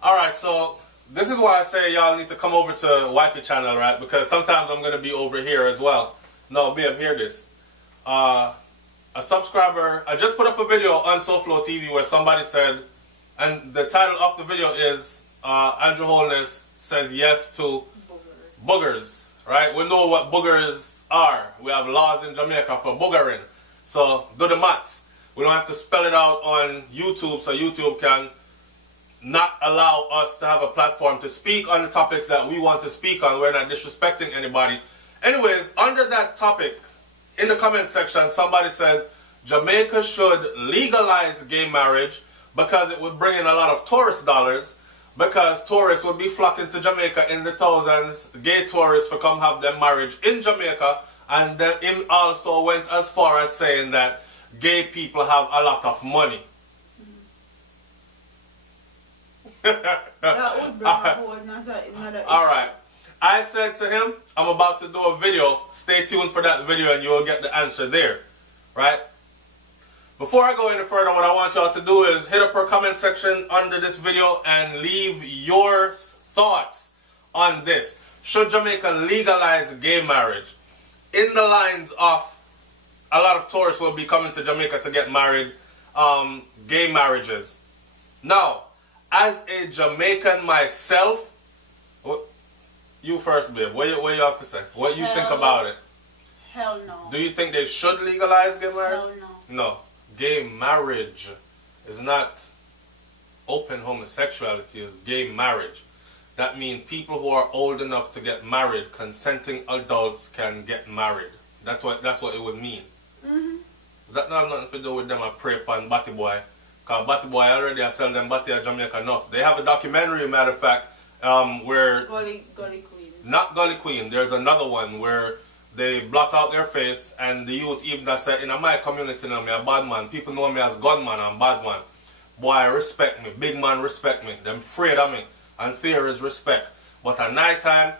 Alright, so this is why I say y'all need to come over to Wifey channel, right? Because sometimes I'm going to be over here as well. No, babe, hear this. A subscriber, I just put up a video on Souflotv where somebody said, and the title of the video is Andrew Holness says yes to boogers, right? We know what boogers are. We have laws in Jamaica for boogering. So do the maths. We don't have to spell it out on YouTube so YouTube can not allow us to have a platform to speak on the topics that we want to speak on. We're not disrespecting anybody. Anyways, under that topic, in the comment section, somebody said Jamaica should legalize gay marriage because it would bring in a lot of tourist dollars, because tourists would be flocking to Jamaica in the thousands, gay tourists for come have their marriage in Jamaica. And then him also went as far as saying that gay people have a lot of money. Alright. I said to him, I'm about to do a video. Stay tuned for that video and you will get the answer there. Right? Before I go any further, what I want y'all to do is hit up our comment section under this video and leave your thoughts on this. Should Jamaica legalize gay marriage? In the lines of a lot of tourists will be coming to Jamaica to get married, gay marriages. Now, as a Jamaican myself, you first, babe. What you have to say? What you think about it? Hell no. Do you think they should legalize gay marriage? Hell no. No. Gay marriage is not open homosexuality, it's gay marriage. That means people who are old enough to get married, consenting adults can get married. That's what it would mean. That not have nothing to do with them a pray upon Batty Boy. Because Batty Boy already I sell them Batty at Jamaica enough. They have a documentary, matter of fact, where... Gully Queen. Not Gully Queen. There's another one where they block out their face and the youth even that said, in my community now, me a bad man. People know me as gunman and bad man. Boy, respect me. Big man respect me. Them afraid of me. And fear is respect. But at night time,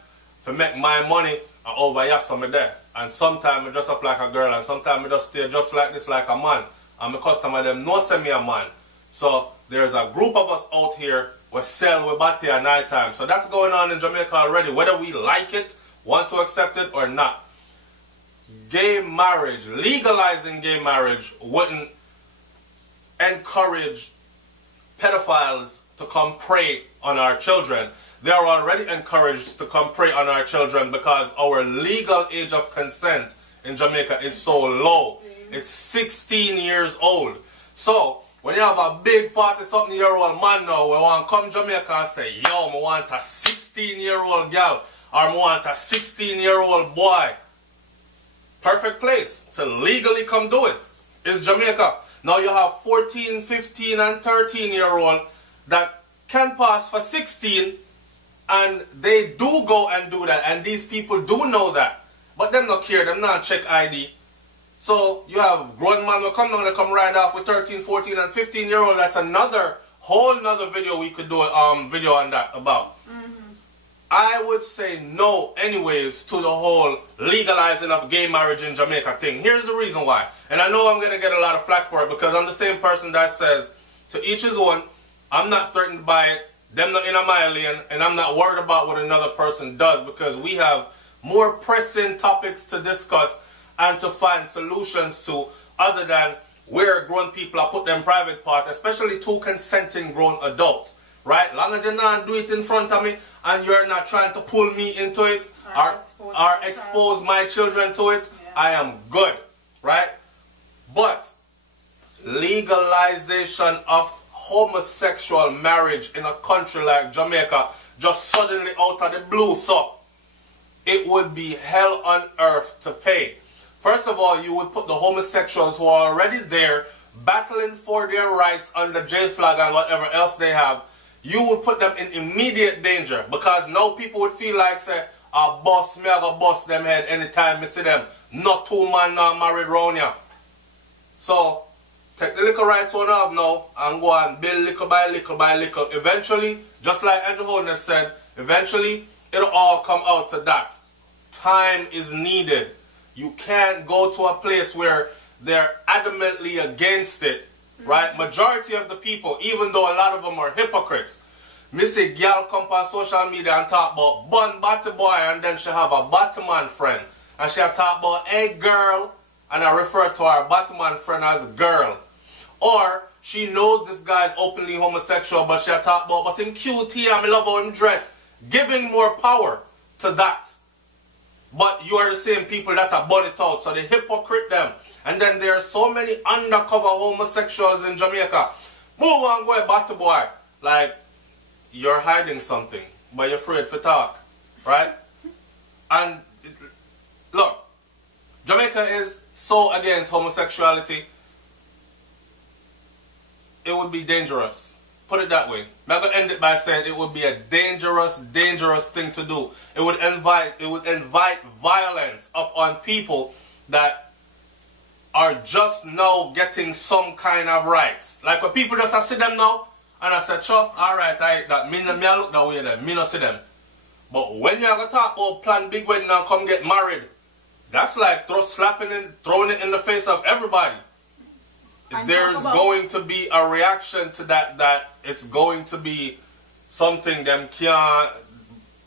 to make my money, I over here some there. And sometimes I dress up like a girl and sometimes I just stay just like this like a man. And my customer them know send me a man. So there's a group of us out here we sell with Batty at night time. So that's going on in Jamaica already. Whether we like it, want to accept it or not. Gay marriage, legalizing gay marriage wouldn't encourage pedophiles to come prey on our children. They are already encouraged to come prey on our children because our legal age of consent in Jamaica is so low. It's 16 years old. So, when you have a big 40-something-year-old man now who want to come to Jamaica and say, yo, I want a 16-year-old girl or I want a 16-year-old boy. Perfect place to legally come do it is Jamaica. Now you have 14, 15 and 13-year-old that can pass for 16 and they do go and do that and these people do know that. But them not care, them not check ID. So you have grown man will come down, they come right off with 13, 14 and 15-year-old. That's another whole nother video we could do a video on that about. I would say no anyways to the whole legalizing of gay marriage in Jamaica thing. Here's the reason why. And I know I'm going to get a lot of flack for it because I'm the same person that says to each his own. I'm not threatened by it. Them not in my lane. And I'm not worried about what another person does because we have more pressing topics to discuss and to find solutions to other than where grown people are put them private part, especially two consenting grown adults. Right? Long as you not do it in front of me and you're not trying to pull me into it or expose my children to it, I am good. Right? But legalization of homosexual marriage in a country like Jamaica just suddenly out of the blue, so it would be hell on earth to pay. First of all, you would put the homosexuals who are already there battling for their rights under J flag and whatever else they have. You would put them in immediate danger because now people would feel like say, a boss, me I go bust them head anytime me see them. Not two man not married round here. So take the little rights one up now and go and build little by little by little. Eventually, just like Andrew Holness said, eventually it'll all come out to that. Time is needed. You can't go to a place where they're adamantly against it, right? Majority of the people, even though a lot of them are hypocrites, Missy girl come on social media and talk about bun batty boy, and then she have a Batman friend. And she talk about, hey girl, and I refer to her Batman friend as girl. Or she knows this guy is openly homosexual, but she talk about, but him cute here, I love how him dress. Giving more power to that. But you are the same people that are bought it out, so they hypocrite them. And then there are so many undercover homosexuals in Jamaica. Move on, go batty boy. Like, you're hiding something, but you're afraid to talk, right? And look, Jamaica is so against homosexuality. It would be dangerous. Put it that way. I'm going to end it by saying it would be a dangerous, dangerous thing to do. It would invite violence upon people that are just now getting some kind of rights. Like when people just see them now, and I said, sure, alright, me look that way then, me not see them. But when you're going to talk about plan big wedding and come get married, that's like throwing it in the face of everybody. And there's going to be a reaction to that it's going to be something them can't,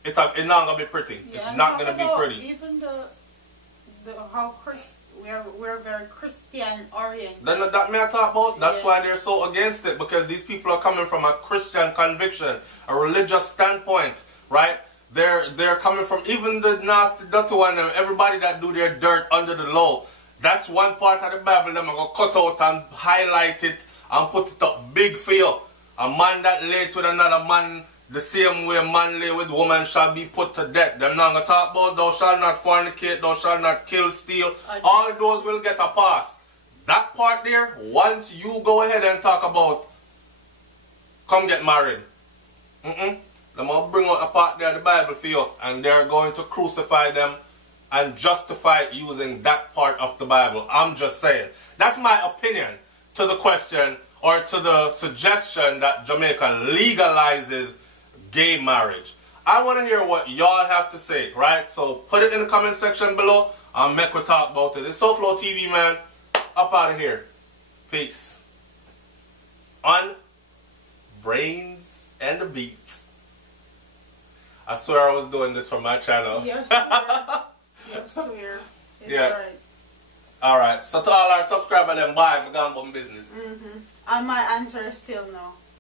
it's not going to be pretty. Yeah, it's not going to be pretty. Even how we're very Christian oriented. Then that may I talk about. That's Yeah. why they're so against it, because these people are coming from a Christian conviction, a religious standpoint, right? They're coming from even the nasty, dirty one, and everybody that do their dirt under the law. That's one part of the Bible them are going to cut out and highlight it and put it up big for you. A man that laid with another man the same way a man lay with woman shall be put to death. Them not going to talk about thou shalt not fornicate, thou shalt not kill, steal. All those will get a pass. That part there, once you go ahead and talk about come get married. They're going to bring out a part there, the Bible for you, and they're going to crucify them and justify it using that part of the Bible. I'm just saying. That's my opinion to the question or to the suggestion that Jamaica legalizes gay marriage. I want to hear what y'all have to say, right? So put it in the comment section below and make we talk about it. It's Souflotv, man. Up out of here. Peace. On Brains and the Beats. I swear I was doing this for my channel. Yes, swear. Yes, swear. It's Yeah. right. Alright, so to all our subscribers, then bye. I'm going to business. And my answer is still no.